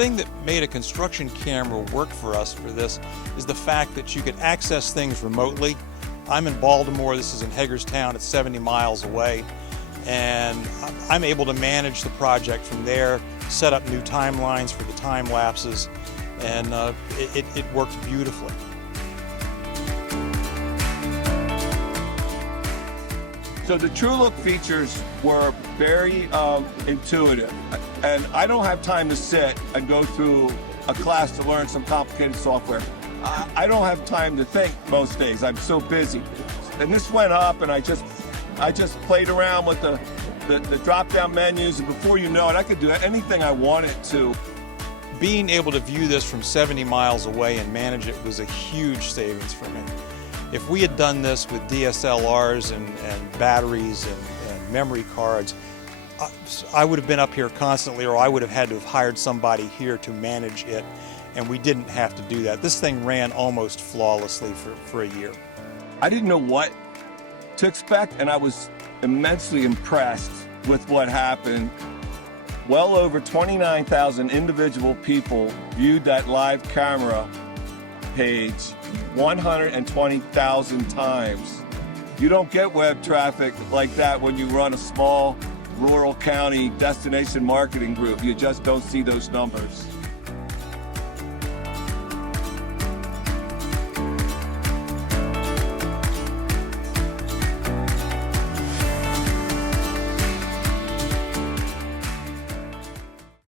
thing that made a construction camera work for us for this is the fact that you could access things remotely. I'm in Baltimore, this is in Hagerstown, it's 70 miles away, and I'm able to manage the project from there, set up new timelines for the time lapses, and it works beautifully. So the TrueLook features were very intuitive, and I don't have time to sit and go through a class to learn some complicated software. I don't have time to think most days. I'm so busy. And this went up, and I just played around with the drop-down menus, and before you know it, I could do anything I wanted to. Being able to view this from 70 miles away and manage it was a huge savings for me. If we had done this with DSLRs and batteries and memory cards, I would have been up here constantly, or I would have had to have hired somebody here to manage it, and we didn't have to do that. This thing ran almost flawlessly for a year. I didn't know what to expect, and I was immensely impressed with what happened. Well over 29,000 individual people viewed that live camera page 120,000 times. You don't get web traffic like that when you run a small rural county destination marketing group. You just don't see those numbers.